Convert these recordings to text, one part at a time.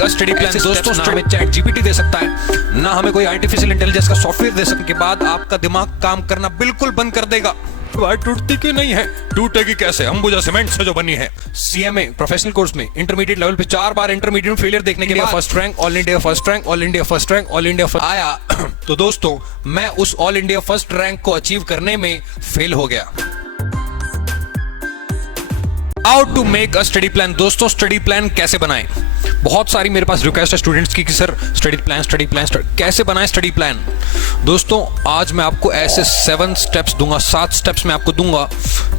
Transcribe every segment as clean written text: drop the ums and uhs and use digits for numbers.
Make a study plan दोस्तों ना हमें चैट जीपीटी दे सकता है, ना हमें कोई आर्टिफिशियल इंटेलिजेंस का सॉफ्टवेयर दे सकने के बाद आपका दिमाग काम करना बिल्कुल बंद कर देगा। दीवार टूटती क्यों नहीं है? टूटेगी कैसे? अंबुजा सीमेंट से जो बनी है। सीएमए प्रोफेशनल कोर्स में इंटरमीडिएट लेवल पे 4 बार इंटरमीडिएट में फेलियर देखने के लिए first rank, all India first rank, all India first rank, all India first आया। तो दोस्तों मैं उस ऑल इंडिया फर्स्ट रैंक को अचीव करने में फेल हो गया। How to make a study plan दोस्तों, स्टडी प्लान कैसे बनाएं? बहुत सारी मेरे पास रिक्वेस्ट है स्टूडेंट्स की कि सर स्टडी प्लान कैसे बनाएं स्टडी प्लान। दोस्तों आज मैं आपको ऐसे 7 स्टेप्स दूंगा, 7 स्टेप्स मैं आपको दूंगा,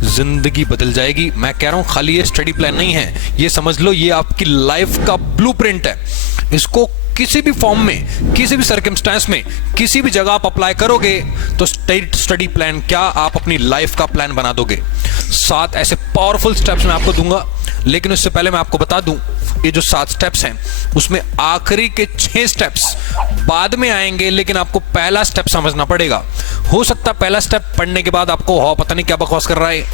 जिंदगी बदल जाएगी। मैं कह रहा हूं खाली ये स्टडी प्लान नहीं है, ये समझ लो ये आपकी लाइफ का ब्लूप्रिंट है। इसको किसी भी फॉर्म में, किसी भी सर्कमस्टेंस में, किसी भी जगह आप अप्लाई करोगे तो स्टडी प्लान क्या आप अपनी लाइफ का प्लान बना दोगे। 7 ऐसे पावरफुल स्टेप्स मैं आपको दूंगा, लेकिन उससे पहले मैं आपको बता दूं ये जो 7 स्टेप्स हैं उसमें आखिरी के 6 स्टेप्स बाद में आएंगे, लेकिन आपको पहला स्टेप समझना पड़ेगा। हो सकता है पहला स्टेप पढ़ने के बाद आपको हो पता नहीं क्या बकवास कर रहा है,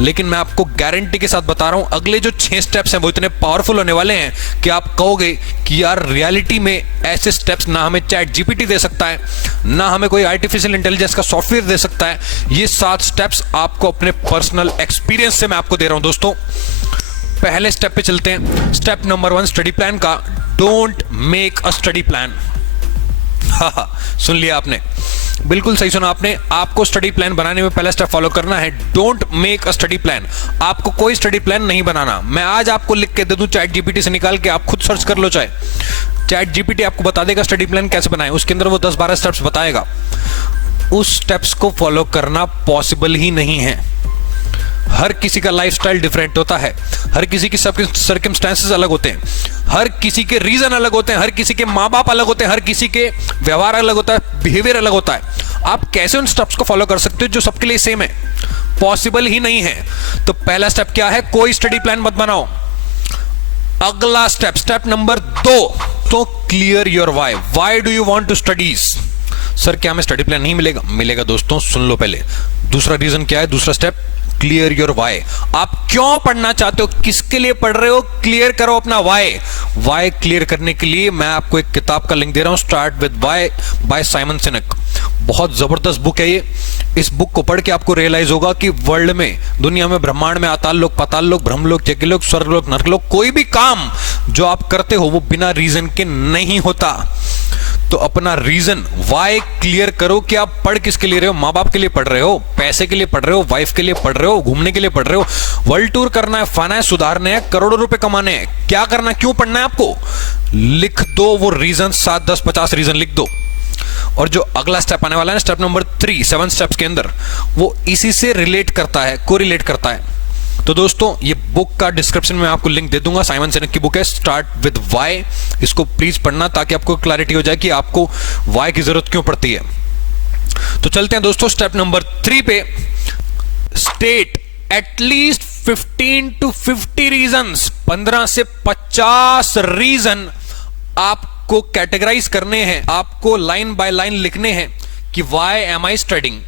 लेकिन मैं आपको गारंटी के साथ बता रहा हूं अगले जो 6 स्टेप्स हैं वो इतने पावरफुल होने वाले हैं कि आप कहोगे कि यार रियलिटी में ऐसे स्टेप्स ना हमें चैट जीपीटी दे सकता है, ना हमें कोई आर्टिफिशियल इंटेलिजेंस का सॉफ्टवेयर दे सकता है। ये 7 स्टेप्स आपको अपने पर्सनल एक्सपीरियंस से मैं आपको दे रहा हूं दोस्तों। पहले स्टेप पे चलते हैं। स्टेप नंबर 1 स्टडी प्लान का, don't make a study plan. सुन लिया आपने, बिल्कुल सही सुना आपने। आपको स्टडी प्लान बनाने में पहला स्टेप फॉलो करना है, don't make a study plan. आपको कोई स्टडी प्लान नहीं बनाना। मैं आज आपको लिख के दे दूं चैट जीपीटी से निकाल के, आप खुद सर्च कर लो, चाहे चैट जीपीटी आपको बता देगा स्टडी प्लान कैसे बनाएं। उसके अंदर वो 10-12 स्टेप्स बताएगा। उस स्टेप्स को फॉलो करना पॉसिबल ही नहीं है। हर किसी का लाइफस्टाइल डिफरेंट होता है, हर किसी की सबके सर्कमस्टेंसेस अलग होते हैं, हर किसी के रीजन अलग होते हैं, हर किसी के माँ बाप अलग होते हैं, हर किसी के व्यवहार अलग होता है, बिहेवियर अलग होता है। आप कैसे उन स्टेप्स को फॉलो कर सकते हो जो सबके लिए सेम है? पॉसिबल ही नहीं है। तो पहला स्टेप क्या है? कोई स्टडी प्लान मत बनाओ। अगला स्टेप, स्टेप नंबर 2, तो clear your why do you want to studies. Sir क्या हमें स्टडी प्लान नहीं मिलेगा? मिलेगा दोस्तों, सुन लो पहले। दूसरा रीजन क्या है? दूसरा स्टेप, क्लियर योर वाई। आप क्यों पढ़ना चाहते हो, किसके लिए पढ़ रहे हो, क्लियर करो अपना वाई क्लियर करने के लिए मैं आपको एक किताब का लिंक दे रहा हूं, start with why by Simon Sinek. बहुत जबरदस्त बुक है ये। इस बुक को पढ़ के आपको रियलाइज होगा कि वर्ल्ड में, दुनिया में, ब्रह्मांड में आताल लोक, पाताल लोक, ब्रह्मलोक, यज्ञलोक, स्वर्गलोक, नरकलोक, कोई भी काम जो आप करते हो वो बिना रीजन के नहीं होता। तो अपना रीजन वाई क्लियर करो कि आप पढ़ किसके लिए रहे हो। माँ बाप के लिए पढ़ रहे हो, पैसे के लिए पढ़ रहे हो, वाइफ के लिए पढ़ रहे हो, घूमने के लिए पढ़ रहे हो, वर्ल्ड टूर करना है, फाइनेंस सुधारने हैं, करोड़ों रुपए कमाने हैं, क्या करना, क्यों पढ़ना है आपको? लिख दो वो रीजन, 7, 10, 50 रीजन लिख दो। और जो अगला स्टेप आने वाला है, स्टेप नंबर 3, 7 स्टेप्स के अंदर, वो इसी से रिलेट करता है, कोरिलेट करता है। तो दोस्तों ये बुक का डिस्क्रिप्शन में आपको लिंक दे दूंगा, साइमन सिनेक की बुक है, स्टार्ट विद वाई। इसको प्लीज पढ़ना ताकि आपको क्लैरिटी हो जाए कि आपको वाई की जरूरत क्यों पड़ती है। तो चलते हैं दोस्तों स्टेप नंबर 3 पे। स्टेट एटलीस्ट 15 to 50 रीजंस, 15 से 50 रीजन आपको कैटेगराइज करने हैं, आपको लाइन बाय लाइन लिखने हैं कि why am I studying.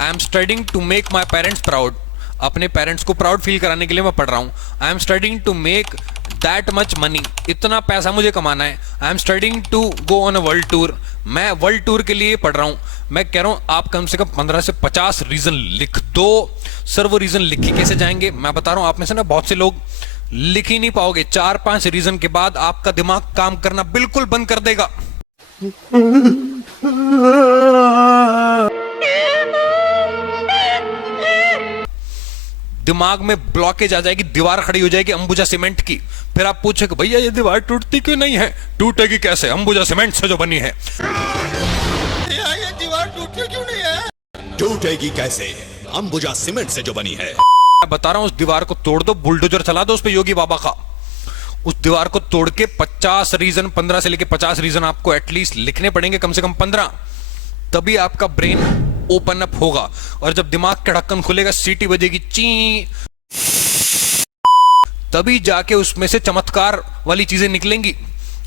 I am studying to make my parents proud. अपने पेरेंट्स को प्राउड फील कराने के लिए मैं पढ़ रहा हूं। I am studying to make that much money. इतना पैसा मुझे कमाना है। I am studying to go on a world tour. मैं वर्ल्ड टूर के लिए पढ़ रहा हूं। मैं कह रहा हूं आप कम से कम 15 से 50 रीजन लिख दो। सर वो रीजन लिख के कैसे जाएंगे? मैं बता रहा हूं, आप में से ना बहुत से लोग लिख ही नहीं पाओगे। 4-5 रीजन के बाद आपका दिमाग काम करना बिल्कुल बंद कर देगा। दिमाग में ब्लॉकेज आ जाएगी, दीवार खड़ी हो जाएगी अंबुजा सीमेंट की। फिर आप पूछोगे भैया ये दीवार टूटती क्यों नहीं है? टूटेगी कैसे? अंबुजा सीमेंट से जो बनी है। ये दीवार टूटती क्यों नहीं है? टूटेगी कैसे? अंबुजा सीमेंट से जो बनी है। मैं बता रहा हूं उस दीवार को तोड़ दो, बुलडोजर चला दो उस पे योगी बाबा का। उस दीवार को तोड़ के 50 रीजन, 15 से लेके 50 रीजन आपको एटलीस्ट लिखने पड़ेंगे, कम से कम 15। तभी आपका ब्रेन ओपन अप होगा। और जब दिमाग का ढक्कन खुलेगा, सीटी बजेगी ची, तभी जाके उसमें से चमत्कार वाली चीजें निकलेंगी।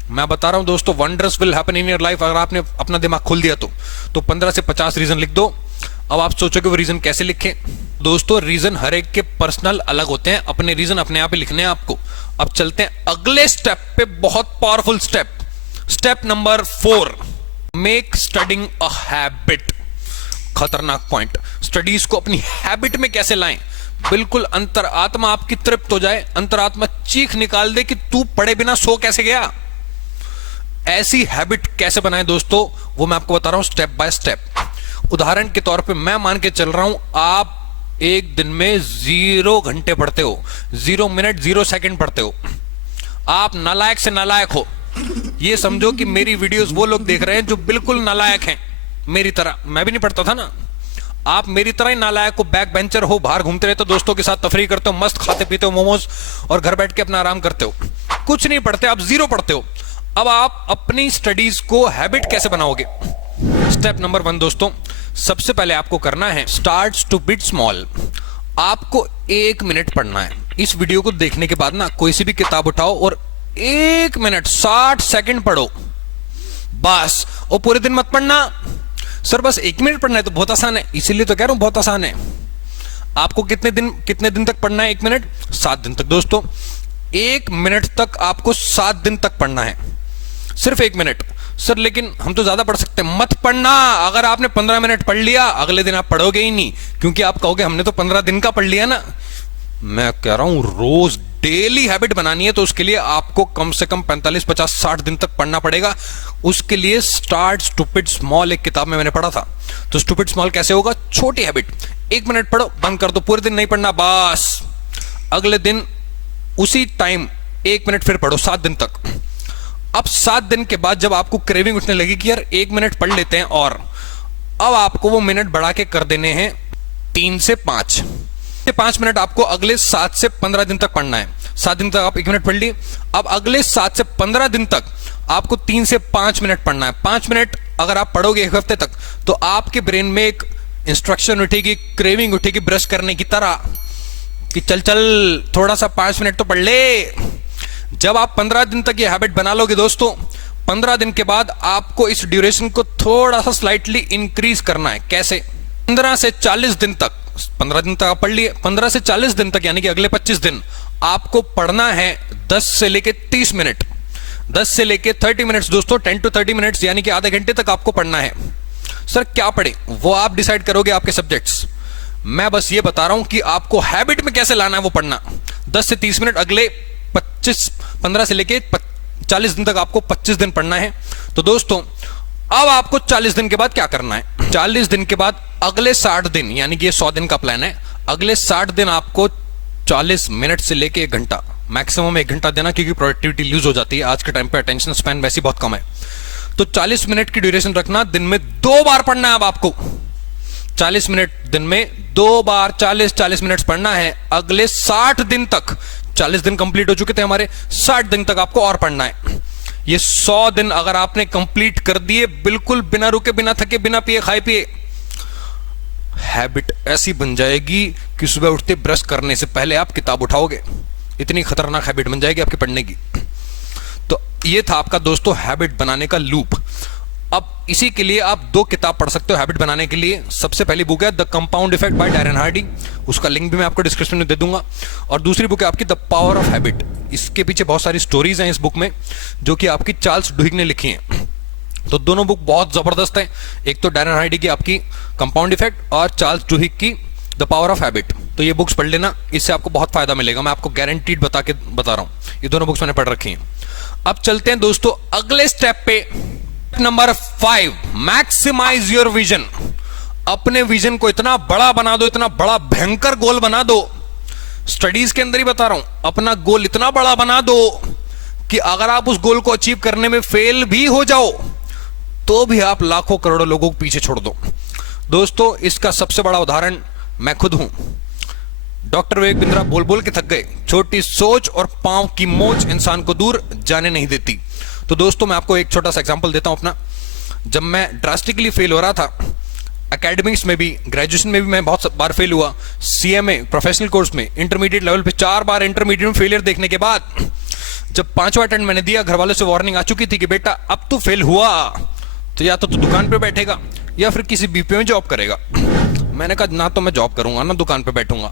मैं बता रहा हूं दोस्तों, wonders will happen in your life. अगर आपने अपना दिमाग खोल दिया तो 15 से 50 रीजन लिख दो। अब आप सोचोगे वो रीजन कैसे लिखें? दोस्तों रीजन हर एक के पर्सनल अलग होते हैं। अपने रीजन अपने आप ही लिखने हैं आपको। अब चलते हैं अगले स्टेप पे, बहुत powerful step. Step number 4, make studying a habit. खतरनाक पॉइंट, स्टडीज को अपनी हैबिट में कैसे लाएं, बिल्कुल अंतरात्मा आपकी तृप्त हो जाए, अंतरात्मा चीख निकाल दे कि तू पढ़े बिना सो कैसे गया। ऐसी हैबिट कैसे बनाएं दोस्तों, वो मैं आपको बता रहा हूं स्टेप बाय स्टेप। उदाहरण के तौर पे मैं मान के चल रहा हूं, आप एक दिन में 0 घंटे पढ़ते हो, 0 मिनट 0 सेकंड पढ़ते हो, आप नालायक से नालायक हो। ये समझो कि मेरी वीडियोस वो लोग देख रहे हैं जो बिल्कुल नालायक हैं, मेरी तरह। मैं भी नहीं पढ़ता था ना, आप मेरी तरह ही नालायक हो, बैक बेंचर हो, बाहर घूमते रहते हो, दोस्तों के साथ तफरीह करते हो, मस्त खाते पीते हो मोमोज और घर बैठ के अपना आराम करते हो, कुछ नहीं पढ़ते, आप 0 पढ़ते हो। अब आप अपनी स्टडीज को हैबिट कैसे बनाओगे? स्टेप नंबर 1 दोस्तों, सबसे पहले आपको करना है स्टार्ट स्टूपिड स्मॉल। आपको 1 मिनट पढ़ना है। इस वीडियो को देखने के बाद ना कोई सी भी किताब उठाओ और 1 मिनट 60 सेकंड पढ़ो बस। और पूरे दिन मत पढ़ना। सर बस 1 मिनट पढ़ना है तो बहुत आसान है, इसीलिए तो कह रहा हूं बहुत आसान है। आपको कितने दिन तक पढ़ना है? 1 मिनट 7 दिन तक दोस्तों। 1 मिनट तक आपको 7 दिन तक पढ़ना है, सिर्फ 1 मिनट। सर लेकिन हम तो ज्यादा पढ़ सकते हैं। मत पढ़ना। अगर आपने 15 मिनट पढ़ लिया, अगले दिन आप पढ़ोगे ही नहीं, क्योंकि आप कहोगे हमने तो 15 दिन का पढ़ लिया ना। मैं कह रहा हूं रोज डेली हैबिट बनानी है, तो उसके लिए आपको कम से कम 45, 50, 60 दिन तक पढ़ना पड़ेगा। उसके लिए स्टार्ट स्टूपिड स्मॉल एक किताब में मैंने पढ़ा था। तो स्टूपिड स्मॉल कैसे होगा? छोटी हैबिट, 1 मिनट पढ़ो, बंद कर दो, पूरे दिन नहीं पढ़ना, बस अगले दिन उसी टाइम 1 मिनट फिर पढ़ो 7 दिन तक। अब 7 दिन के बाद जब आपको क्रेविंग उठने लगी कि यार 1 मिनट पढ़ लेते हैं, और अब आपको वो मिनट बढ़ा के कर देने हैं 3 से 5। 5 मिनट आपको अगले 7 से 15 दिन तक पढ़ना है। 7 दिन तक आप 1 मिनट पढ़ लिए, अब अगले 7 से 15 दिन तक आपको 3 से 5 मिनट पढ़ना है। 5 मिनट अगर आप पढ़ोगे 1 हफ्ते तक, तो आपके ब्रेन में एक इंस्ट्रक्शन उठेगी, क्रेविंग उठेगी ब्रश करने की तरह कि चल चल थोड़ा सा 5 मिनट तो पढ़ ले। जब आप 15 दिन तक ये हैबिट बना लोगे दोस्तों, 15 दिन के बाद आपको इस ड्यूरेशन को थोड़ा सा स्लाइटली इंक्रीज करना है। कैसे? 15 से 40 दिन तक। 15 दिन तक आप पढ़ लिए, 15 से 40 दिन तक यानी कि अगले 25 दिन आपको पढ़ना है 10 से लेके 30 मिनट, 10 से लेके 30 मिनट्स दोस्तों, 10 to 30 मिनट्स यानी कि आधे घंटे तक आपको पढ़ना है। सर क्या पढ़े वो आप डिसाइड करोगे, आपके सब्जेक्ट्स। मैं बस ये बता रहा हूं कि आपको हैबिट में कैसे लाना है वो पढ़ना। 10 से 30 मिनट अगले 15 से लेके 40 दिन तक आपको 25 दिन पढ़ना है। तो दोस्तों अब आपको 40 दिन के बाद क्या करना है? 40 दिन के बाद अगले 60 दिन, यानी कि ये 100 दिन का प्लान है, अगले 60 दिन आपको 40 मिनट से लेके 1 घंटा, मैक्सिमम 1 घंटा देना, क्योंकि प्रोडक्टिविटी लूज हो जाती है आज के टाइम पे, अटेंशन स्पैन वैसे बहुत कम है। तो 40 मिनट की ड्यूरेशन रखना, दिन में 2 बार पढ़ना है। अब आपको 40 मिनट दिन में 2 बार 40 मिनट पढ़ना है अगले 60 दिन तक। 40 दिन कंप्लीट हो चुके थे हमारे, 60 दिन तक आपको और पढ़ना है। ये 100 दिन अगर आपने कंप्लीट कर दिए बिल्कुल बिना रुके, बिना थके, बिना पिए खाए पिए, हैबिट ऐसी बन जाएगी कि सुबह उठते ब्रश करने से पहले आप किताब उठाओगे। इतनी खतरनाक हैबिट बन जाएगी आपके पढ़ने की। तो ये था आपका दोस्तों हैबिट बनाने का लूप। अब इसी के लिए आप 2 किताब पढ़ सकते हो हैबिट बनाने के लिए। सबसे पहली बुक है the compound effect by Darren Hardy, उसका लिंक भी मैं आपको डिस्क्रिप्शन में दे दूंगा। और दूसरी बुक है आपकी द पावर ऑफ हैबिट। इसके पीछे बहुत सारी स्टोरीज हैं इस बुक में, जो कि आपकी चार्ल्स डुहिग ने लिखी हैं। तो दोनों बुक बहुत जबरदस्त हैं। एक तो डैरेन हार्डी की आपकी कंपाउंड इफेक्ट और चार्ल्स डुहिग की द पावर ऑफ हैबिट। तो ये बुक्स पढ़ लेना, इससे आपको बहुत फायदा मिलेगा। मैं आपको गारंटीड बता रहा हूं, ये दोनों बुक्स मैंने पढ़ रखी हैं। अब चलते हैं दोस्तों अगले स्टेप पे। Number 5, maximise your vision. अपने विजन को इतना बड़ा बना दो, इतना बड़ा भयंकर गोल बना दो। स्टडीज के अंदर ही बता रहा हूं, अपना गोल इतना बड़ा बना दो कि अगर आप उस गोल को अचीव करने में फेल भी हो जाओ तो भी आप लाखों करोड़ों लोगों को पीछे छोड़ दो। दोस्तों इसका सबसे बड़ा उदाहरण मैं खुद हूं। डॉक्टर विवेक बिंद्रा बोल बोल के थक गए, छोटी सोच और पांव की मोच इंसान को दूर जाने नहीं देती। तो दोस्तों मैं आपको एक छोटा सा एग्जांपल देता हूं अपना। जब मैं ड्रास्टिकली फेल हो रहा था एकेडमिक्स में भी, ग्रेजुएशन में भी मैं बहुत बार फेल हुआ, सीएमए प्रोफेशनल कोर्स में इंटरमीडिएट लेवल पे 4 बार इंटरमीडिएट में फेलियर देखने के बाद जब 5वां अटेम्प्ट मैंने दिया, घर वालों से वार्निंग आ चुकी थी कि बेटा अब तू फेल हुआ तो या तो तू दुकान पे बैठेगा या फिर किसी बीपीओ में जॉब करेगा। मैंने कहा ना तो मैं जॉब करूंगा ना दुकान पे बैठूंगा,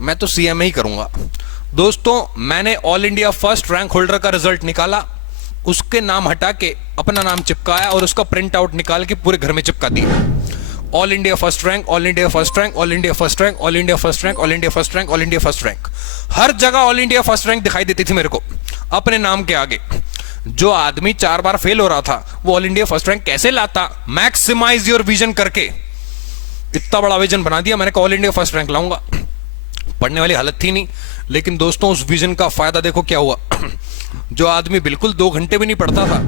मैं तो सीएमए ही करूंगा। दोस्तों मैंने all India first rank holder का रिजल्ट निकाला, उसके नाम हटा के अपना नाम चिपकाया और उसका प्रिंट आउट निकाल के पूरे घर में चिपका दिया। All India first rank, all India first rank, all India first rank, all India first rank, all India first rank, all India first rank. हर जगह ऑल इंडिया फर्स्ट रैंक दिखाई देती थी मेरे को अपने नाम के आगे। जो आदमी 4 बार फेल हो रहा था वो ऑल इंडिया फर्स्ट रैंक कैसे लाता? मैक्सिमाइज योर विजन करके इतना बड़ा विजन बना दिया मैंने, ऑल इंडिया फर्स्ट रैंक लाऊंगा। पढ़ने वाली हालत थी नहीं, लेकिन दोस्तों उस विजन का फायदा देखो क्या हुआ। जो आदमी बिल्कुल 2 घंटे भी नहीं पढ़ता था,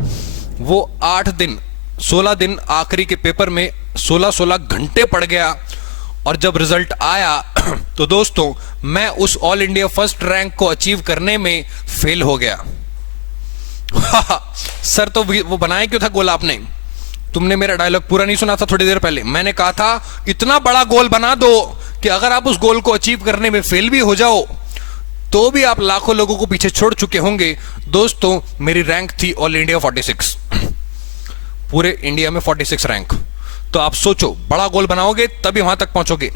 वो 8 दिन 16 दिन आखिरी के पेपर में 16 घंटे पढ़ गया। और जब रिजल्ट आया तो दोस्तों मैं उस ऑल इंडिया फर्स्ट रैंक को अचीव करने में फेल हो गया। सर तो वो बनाया क्यों था गोल आपने? तुमने मेरा डायलॉग पूरा नहीं सुना था थोड़ी देर पहले। मैंने कहा था इतना बड़ा गोल बना दो कि अगर आप उस गोल को अचीव करने में फेल भी हो जाओ तो भी आप लाखों लोगों को पीछे छोड़ चुके होंगे। दोस्तों मेरी रैंक थी ऑल इंडिया 46, पूरे इंडिया में 46 रैंक। तो आप सोचो, बड़ा गोल बनाओगे तभी वहां तक पहुंचोगे।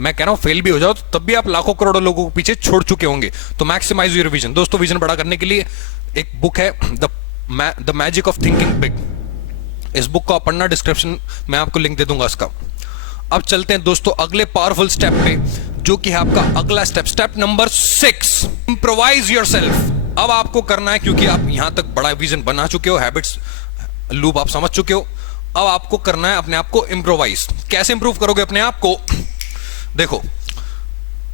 मैं कह रहा हूं फेल भी हो जाओ तो तब भी आप लाखों करोड़ों लोगों को पीछे छोड़ चुके होंगे। तो मैक्सिमाइज योर विजन। दोस्तों विजन बड़ा करने के लिए एक बुक है the magic of thinking big. इस बुक को आप पढ़ना, डिस्क्रिप्शन में आपको लिंक दे दूंगा इसका। अब चलते हैं दोस्तों अगले पावरफुल स्टेप पे, जो कि है आपका अगला step, step number 6, improvise yourself. अब आपको करना है, क्योंकि आप यहां तक बड़ा विजन बना चुके हो, हैबिट्स लूप आप समझ चुके हो, अब आपको करना है अपने आप को इंप्रोवाइज। कैसे इंप्रूव करोगे अपने आप को? देखो,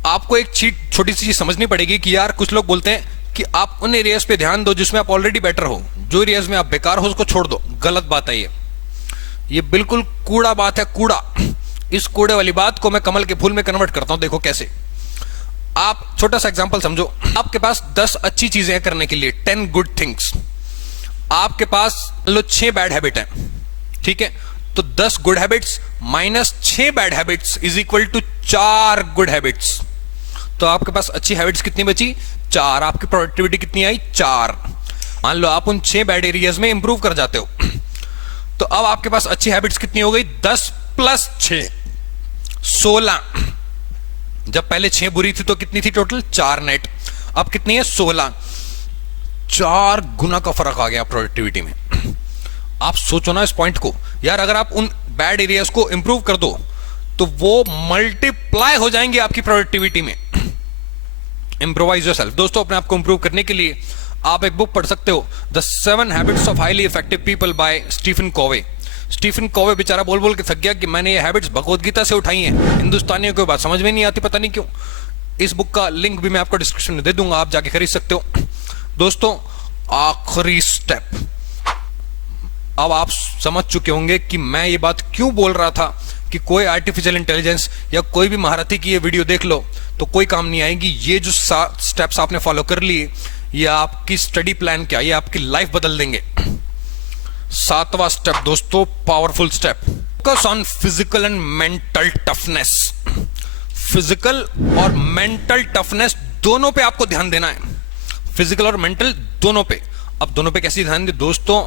आपको एक छोटी सी चीज समझनी पड़ेगी कि यार कुछ लोग बोलते हैं कि आप उन एरियाज पे ध्यान दो जिसमें आप ऑलरेडी बेटर हो, जो एरियाज में आप बेकार हो उसको छोड़ दो। गलत बात है ये बिल्कुल कूड़ा बात है, कूड़ा। इस कूड़े वाली बात को मैं कमल के फूल में कन्वर्ट करता हूं। देखो कैसे। आप छोटा सा एग्जांपल समझो, आपके पास 10 अच्छी चीजें हैं करने के लिए, 10 गुड थिंग्स। आपके पास लो 6 बैड हैबिट है, ठीक है? तो 10 good habits minus 6 bad habits is equal to 4 good habits. तो आपके पास अच्छी हैबिट्स कितनी बची? 4। आपकी प्रोडक्टिविटी कितनी आई? 4। मान लो आप उन 6 बैड एरियाज में इंप्रूव कर जाते हो, तो अब आपके पास अच्छी हैबिट्स कितनी हो गई? 10 प्लस 6 16। जब पहले 6 बुरी थी तो कितनी थी टोटल? 4 नेट। अब कितनी है? 16। 4 गुना का फर्क आ गया प्रोडक्टिविटी में। आप सोचो ना इस पॉइंट को यार, अगर आप उन बैड एरियाज को इंप्रूव कर दो तो वो मल्टीप्लाई हो जाएंगे आपकी प्रोडक्टिविटी में। Improvise yourself. दोस्तों अपने आप को इंप्रूव करने के लिए आप एक बुक पढ़ सकते हो, the 7 habits of highly effective people by Stephen Covey. Stephen Covey बेचारा बोल बोल के थक गया कि मैंने ये हैबिट्स भगवद गीता से उठाई हैं, हिंदुस्तानियों को बात समझ में नहीं आती, पता नहीं क्यों। इस बुक का लिंक भी मैं आपको डिस्क्रिप्शन में दे दूंगा, आप जाके खरीद सकते हो। दोस्तों आखिरी स्टेप, अब आप समझ चुके होंगे कि मैं ये बात क्यों बोल रहा था कि कोई आर्टिफिशियल इंटेलिजेंस या कोई भी महारथी की ये वीडियो देख लो तो कोई काम नहीं आएगी। ये जो स्टेप्स आपने फॉलो कर लिए, ये आपकी स्टडी प्लान क्या, ये आपकी लाइफ बदल देंगे। 7वां स्टेप दोस्तों, powerful step, focus on physical and mental toughness. Physical और मेंटल टफनेस दोनों पे आपको ध्यान देना है, फिजिकल और मेंटल दोनों पे। अब दोनों पे कैसे ध्यान दे दोस्तों?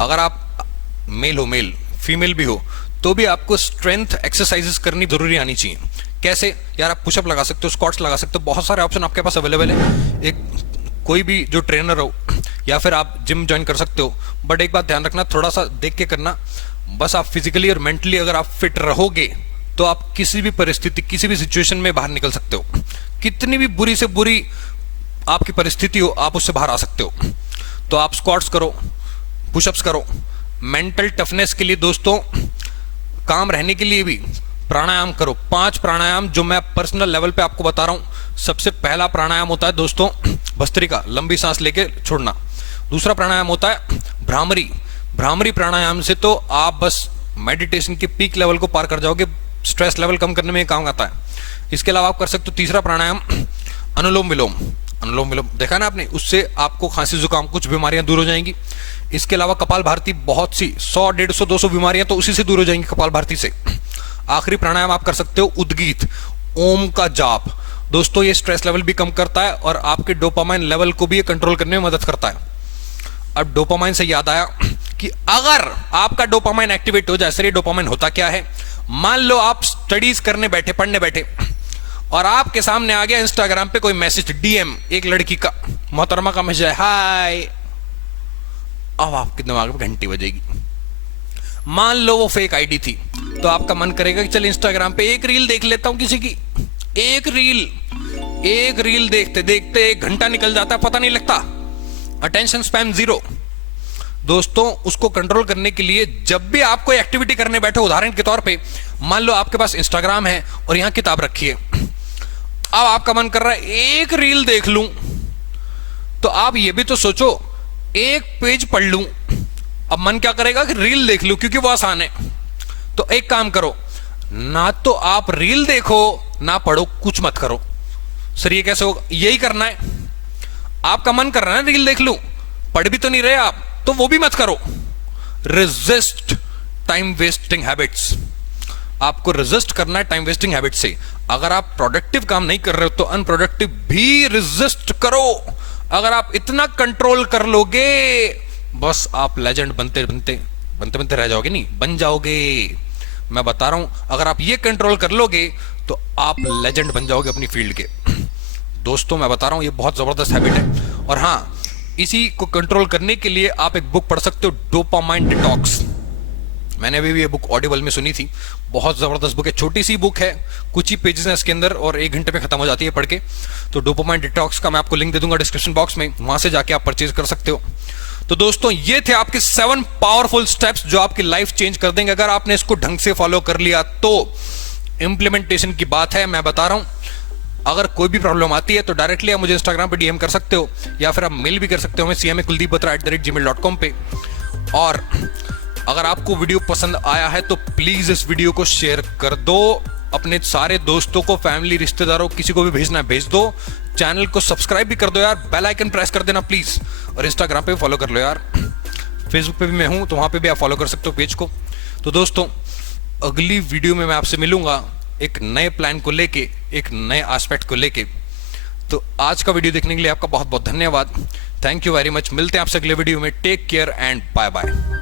अगर आप मेल हो, मेल फीमेल भी हो, तो भी आपको स्ट्रेंथ एक्सरसाइजेस करनी जरूरी आनी चाहिए। कैसे यार? आप पुशअप लगा सकते हो, स्क्वाट्स लगा सकते हो, बहुत सारे ऑप्शन आपके पास अवेलेबल है। एक कोई भी जो ट्रेनर हो या फिर आप जिम ज्वाइन कर सकते हो, बट एक बात ध्यान रखना, थोड़ा सा देख के करना। बस आप फिजिकली और मेंटली अगर आप फिट रहोगे तो आप किसी भी परिस्थिति, किसी भी सिचुएशन में बाहर निकल सकते हो। कितनी भी बुरी से बुरी आपकी परिस्थिति हो, आप उससे बाहर आ सकते हो। तो आप स्क्वाट्स करो, पुशअप्स करो। मेंटल टफनेस के लिए दोस्तों, काम रहने के लिए भी प्राणायाम करो। 5 प्राणायाम जो मैं पर्सनल लेवल पे आपको बता रहा हूं। सबसे पहला प्राणायाम होता है दोस्तों भस्त्रिका, लंबी सांस लेके छोड़ना। दूसरा प्राणायाम होता है भ्रामरी। भ्रामरी प्राणायाम से तो आप बस मेडिटेशन के पीक लेवल को पार कर जाओगे, स्ट्रेस लेवल कम करने में काम आता है। इसके अलावा आप कर सकते हो तीसरा प्राणायाम अनुलोम विलोम। अनुलोम विलोम देखा ना आपने, उससे आपको खांसी जुकाम कुछ बीमारियां दूर हो जाएंगी। इसके अलावा कपाल भारती, बहुत सी 100, 150, 200 बीमारियां तो उसी से दूर हो जाएंगी, कपाल भारती से। आखिरी प्राणायाम आप कर सकते हो उद्गीत, ओम का जाप। दोस्तों ये स्ट्रेस लेवल भी कम करता है और आपके डोपामाइन लेवल को भी ये कंट्रोल करने में मदद करता है। अब डोपामाइन से याद आया कि अगर आपका डोपामाइन एक्टिवेट हो जाए, सर ये डोपामाइन होता क्या है? मान लो आप स्टडीज करने बैठे, पढ़ने बैठे, और आपके सामने आ गया इंस्टाग्राम पे कोई मैसेज, डीएम, एक लड़की का, मोहतरमा का मैसेज है, हाय। अब आपके दिमाग में घंटी बजेगी। मान लो वो फेक आईडी थी, तो आपका मन करेगा कि चल इंस्टाग्राम पे एक रील देख लेता हूं किसी की। एक रील देखते देखते 1 घंटा निकल जाता है, पता नहीं लगता। Attention span 0। दोस्तों, उसको कंट्रोल करने के लिए जब भी आप कोई एक्टिविटी करने बैठो, उदाहरण के तौर पे मान लो आपके पास इंस्टाग्राम है और यहां किताब रखी है, अब आपका मन कर रहा है एक रील देख लूं, तो आप ये भी तो सोचो एक पेज पढ़ लूं। अब मन क्या करेगा कि रील देख लूं, क्योंकि वो आसान है। तो एक काम करो, ना तो आप रील देखो ना पढ़ो, कुछ मत करो। सर ये कैसे होगा? यही करना है। आपका मन कर रहा है रील देख लूं, पढ़ भी तो नहीं रहे आप, तो वो भी मत करो। Resist time wasting habits. आपको रेजिस्ट करना है टाइम वेस्टिंग हैबिट से। अगर आप प्रोडक्टिव काम नहीं कर रहे हो तो अनप्रोडक्टिव भी रेजिस्ट करो। अगर आप इतना कंट्रोल कर लोगे, बस आप लेजेंड बनते बनते रह जाओगे, नहीं बन जाओगे। मैं बता रहा हूं, अगर आप ये कंट्रोल कर लोगे तो आप लेजेंड बन जाओगे अपनी फील्ड के। दोस्तों, मैं बता रहा हूं, ये बहुत जबरदस्त हैबिट है। और हां, इसी को कंट्रोल करने के लिए आप एक बुक पढ़ सकते हो, डोपामाइन डिटॉक्स। मैंने अभी भी ये बुक ऑडिबल में सुनी थी, बहुत जबरदस्त बुक है। छोटी सी बुक है, कुछ ही पेजेस हैं इसके अंदर और 1 घंटे में खत्म हो जाती है पढ़ के। तो डोपामाइन डिटॉक्स का मैं आपको लिंक दे दूंगा डिस्क्रिप्शन बॉक्स में, वहां से जाके आप परचेज कर सकते हो। तो दोस्तों, ये थे आपके 7 पावरफुल स्टेप्स जो आपकी लाइफ चेंज कर देंगे। अगर आपने इसको ढंग से फॉलो कर लिया तो इंप्लीमेंटेशन की बात है। मैं बता रहा हूं, अगर कोई भी प्रॉब्लम आती है तो डायरेक्टली आप मुझे इंस्टाग्राम पे डीएम कर सकते हो, या फिर आप मेल भी कर सकते हो हमें cmakuldeepbatra@gmail.com पे। और अगर आपको वीडियो पसंद आया है तो प्लीज इस वीडियो को शेयर कर दो, अपने सारे दोस्तों को, फैमिली, रिश्तेदारों, किसी को भी भेजना है भेज दो। चैनल को सब्सक्राइब भी कर दो यार, बेल आइकन प्रेस कर देना प्लीज। और इंस्टाग्राम पे फॉलो कर लो यार, फेसबुक पे भी मैं हूं, तो वहां पे भी आप फॉलो कर सकते हो पेज को। तो दोस्तों, अगली वीडियो में मैं आपसे मिलूंगा एक नए प्लान को लेके, एक नए एस्पेक्ट को लेके। तो आज का वीडियो देखने के लिए आपका बहुत बहुत धन्यवाद। Thank you very much. मिलते हैं आपसे अगले वीडियो में। Take care and bye bye.